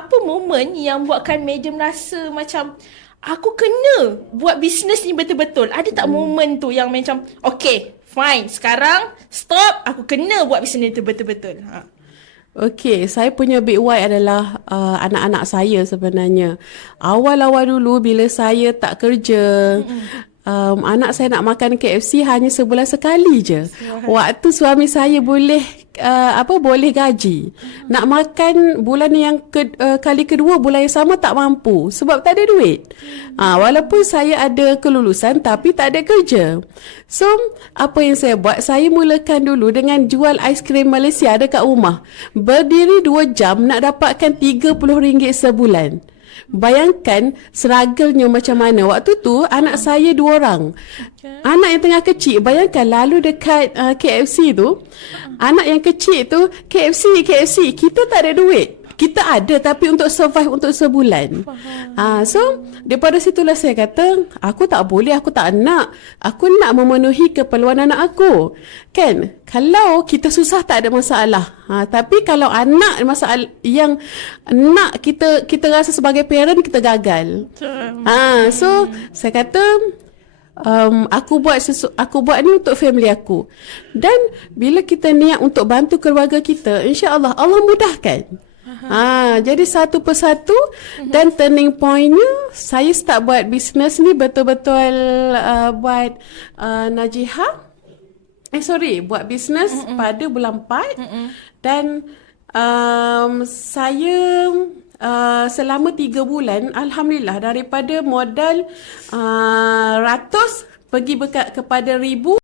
apa momen yang buatkan Madam rasa macam aku kena buat bisnes ni betul-betul? Ada tak momen tu yang macam okay, fine, sekarang stop, aku kena buat bisnes tu betul-betul? Okey, saya punya big why adalah anak-anak saya sebenarnya. Awal-awal dulu bila saya tak kerja, anak saya nak makan KFC hanya sebulan sekali je. Waktu suami saya boleh boleh gaji. Nak makan bulan yang kali kedua, bulan yang sama tak mampu sebab tak ada duit. Walaupun saya ada kelulusan tapi tak ada kerja. So, apa yang saya buat? Saya mulakan dulu dengan jual aiskrim Malaysia dekat rumah. Berdiri 2 jam nak dapatkan RM30 sebulan. Bayangkan struggle-nya macam mana. Waktu tu anak saya 2 orang. Anak yang tengah kecil, bayangkan lalu dekat KFC tu, anak yang kecil tu KFC, kita tak ada duit. Kita ada tapi untuk survive untuk sebulan. So daripada situlah saya kata, aku tak boleh, aku tak nak. Aku nak memenuhi keperluan anak aku. Kan? Kalau kita susah tak ada masalah. Tapi kalau anak masalah yang nak kita rasa sebagai parent kita gagal. So saya kata aku buat ni untuk family aku. Dan bila kita niat untuk bantu keluarga kita, insya-Allah Allah mudahkan. Jadi satu persatu dan turning pointnya saya start buat bisnes ni betul-betul buat buat bisnes pada bulan 4 dan saya selama 3 bulan alhamdulillah daripada modal ratus pergi kepada ribu.